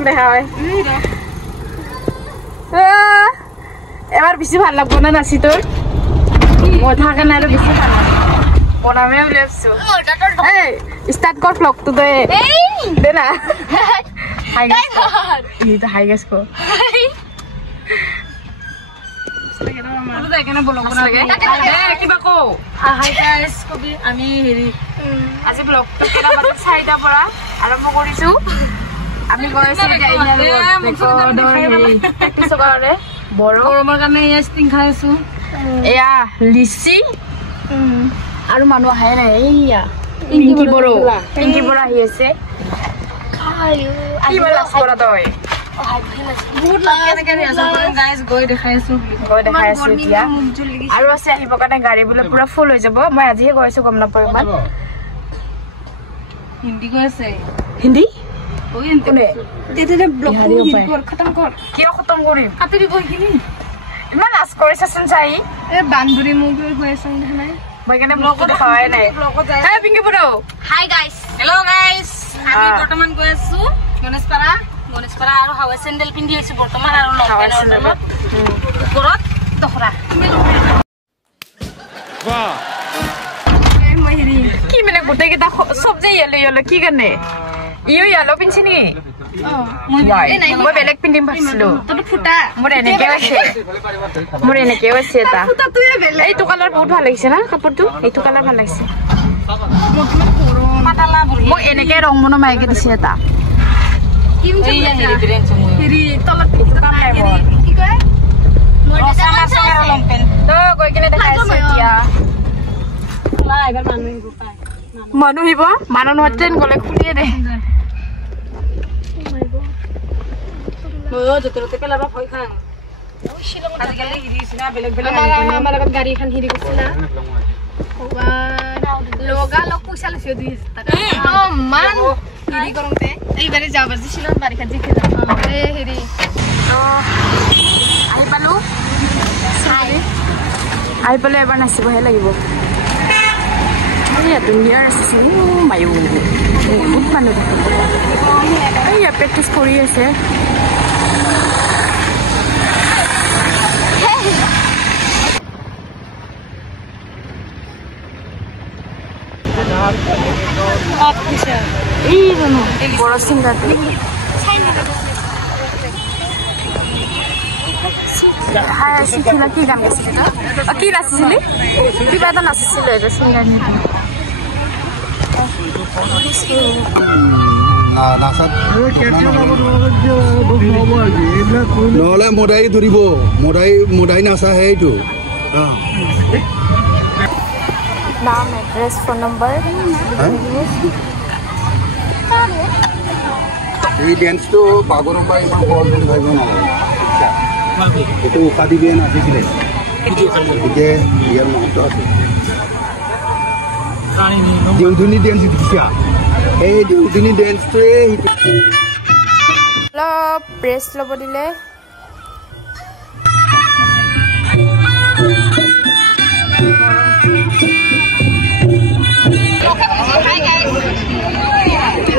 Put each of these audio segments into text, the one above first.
মোক দেখা হয় এবাৰ বেছি ভাল লাগব না নাচি তোৰ মই থাকা নাই আৰু বেছি ভাল বনামে বুলি ভাবছো এই ষ্টাৰ্ট কৰ ব্লগটো দে দে না হাই গাইস এইটো হাই গাইস কো কেনে ব্লগ বনাগে কিবা কো হাই গাইস কবি আমি হেৰি আজি ব্লগটো কেটা বাজে 4টা পৰা আৰম্ভ কৰিছো আমি গৈছো ৰেকৰ্ডৰ হেৰি প্ৰেক্টিছ কৰে গৰমৰ কাৰণে এই স্টিং খাইছো এয়া লিচি আৰু মানুহ আহে নাই এইয়া পিংকি বড় আহি আছে খায়ো কি বলাস কৰা তই বহুত লাগে কেনে আছে গাইস গৈ দেখাইছো এতিয়া আৰু আছে আহিব কাৰণে গাড়ী বলে পুৰা ফুল হৈ যাব মই আজিহে গৈছো গম নাপাও ইমান হিন্দী কৈছে হিন্দী ওই এনে তেতে ব্লগ কৰ খতম কৰ কি খতম কৰিম কাটি দিব কিনি ইমান আস কৰিছছন চাই এ বান্দুৰি মুগৰ গৈছন নাই মই কেনে ব্লগ দেখাই নাই হে পিংকি বড় হাই গাইস হেল্ল গাইস আমি বৰ্তমান গৈ আছো গণেশপাৰা আৰু হাৱা চেন্ডেল পিন্ধি আছো বৰ্তমান আৰু লংপেনৰ ওপৰত দখৰা বাহ কি মানে গোটেই কেইটা সব যে ইয়েলো কি কাৰণে ইও ইয়েলো পিন্ধছি নি মই বেলেগ পিন্ধিম ভাবিছিলো মোৰ এনেকে আছে এটা এইটো কালাৰ বহুত ভাল লাগিছে না কাপোৰটো এইটো কালাৰ ভাল লাগিছে মোক এনেকে ৰং মন মাইকে দিছে এটা মানুহ আহিব মানুহ নহয় ট্ৰেইন গলে খুলিয়ে দে গাড়ী এখন হিৰি গৈছে না লগা লগ পইচা লৈছে 2000 টাকা মান হিৰি কৰোঁতে এইবাৰে যাবা দিছিল বাৰিষা জিকে যাম এ হেৰি আহি পালো আহি পালে এবাৰ নাচিবহে লাগিব দুনিয়াৰ আছে মায়ো বহুত মানুহ এইয়া প্ৰেক্টিচ কৰি আছে বড় সিংগাতে কি গান গাইছিলি কি নাচিছিলি কিবা এটা নাচিছিলে সিংগাৰ নহলে মদাই ধৰিব মদাই নাচা সেইটো नाम एड्रेस फोन नंबर এই ডেন্সটো বাগৰৰ পৰা ইমান সহজ ভাবিব নালাগে এইটো উশাহ দি দিয়ে নাচিছিলে এতিয়া ইয়াৰ মহত্ব আছে দেউধনী ডেন্স শিকিছা এই দেউধনী ডেন্সটোৱে অলপ প্ৰেছ ল'ব দিলে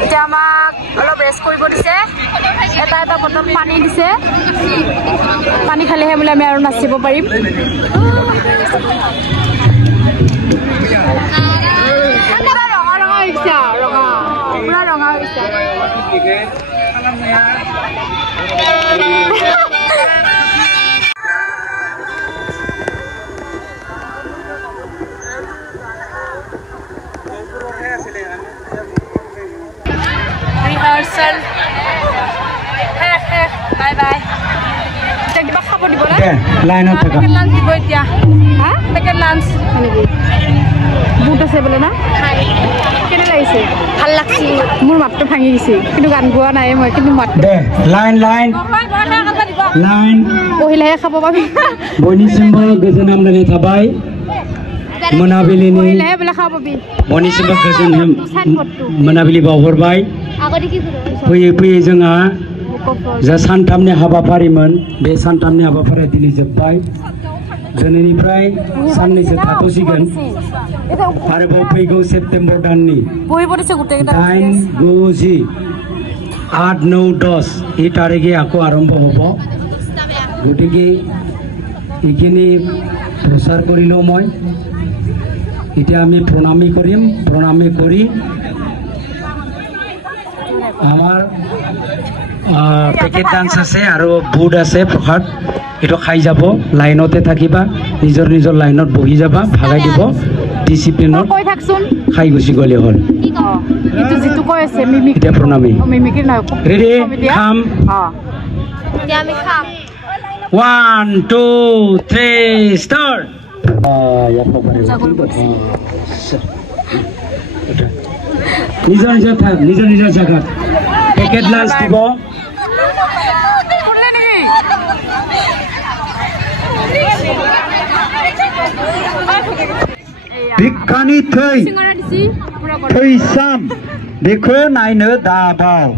এতিয়া আমাক অলপ ৰেষ্ট কৰিব দিছে এটা এটা বটল পানী দিছে পানী খালেহে বোলে আমি আৰু নাচিব পাৰিম ৰঙা হৈছে পুৰা ৰঙা হৈছে rehearsal bye bye কিবা খাব দিব না লাইনত থাকা লাঞ্চ দিব এতিয়া হা পেকেট লাঞ্চ নেকি বুট আছে বলে না কেনে লাগিছে ভাল লাগছে মোৰ মাতটো ভাঙি গৈছে কিন্তু গান গোৱা নাই মই কিন্তু মাত লাইন পহিলাহে খাব পাবি বনিসিম্ব গজন আমদানি থাবাই मोनाबिलिनि पहिले बला खाबो बि बनिसिमबो गोजोन मोनाबिलि बावहरबाय फैयै जोंहा जा सानथामनि हाबाफारिमोन बे सानथामनि हाबाफारिया दिनै जोबबाय दिनैनिफ्राय साननैसो थाथ'सिगोन आरोबाव फैगौ सेप्तेम्बर दाननि 8, 9, 10 8, 9, 10 এই তাৰিখে আকৌ আৰম্ভ হ'ব গতিকে এইখিনি প্ৰচাৰ কৰিলোঁ মই এতিয়া আমি প্ৰণামী কৰিম প্ৰণামী কৰি আমাৰ পেকেট ডান্স আছে আৰু বুট আছে প্ৰসাদ এইটো খাই যাব লাইনতে থাকিবা নিজৰ নিজৰ লাইনত বহি যাবা ভাগাই দিব ডিচিপ্লিনত খাই গুচি গ'লে হ'ল এতিয়া প্ৰণামী ৰেডি খাম 1, 2, 3 start নিজৰ নিজৰ জাগাত পেকেট লাঞ্চ দিব बिखानि थैसाम बेखौ नायनो दाबाव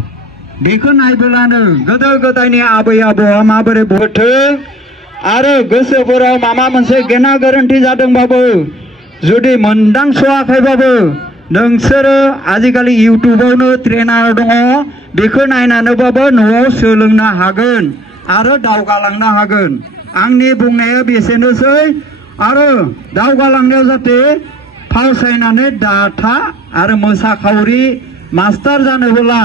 बेखौ नायबोलानो गोदो गोदायनि आबै आबौआ माबोरै बोथों आरो गोसोफोराव माबा मोनसे गेना गोरोन्थि जादोंबाबो जुदि मोनदांस'आखैबाबो नोंसोरो आजिखालि इउट्युबावनो ट्रेनार दङ बेखौ नायनानैबाबो न'आव सोलोंनो हागोन आरो दावगालांनो हागोन आंनि बुंनाया बेसेनोसै आरो दावगालांनायाव जाहाथे फावसायनानै दाथा आरो मोसाखावरि मास्टार जानोब्ला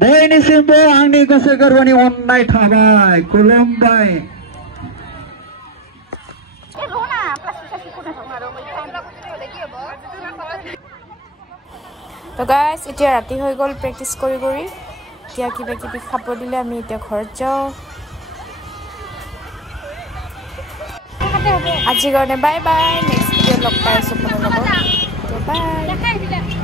बयनिसिमबो आंनि गोसो गोरबोनि अननाय थाबाय खुलुमबाय তো গাইজ এতিয়া ৰাতি হৈ গ'ল প্ৰেক্টিছ কৰি কৰি এতিয়া কিবা কিবি খাব দিলে আমি এতিয়া ঘৰত যাওঁ আজিৰ কাৰণে বাই বাই নেক্সট ভিডিঅ'ত লগ পাই আছোঁ আপোনাৰ লগত বাই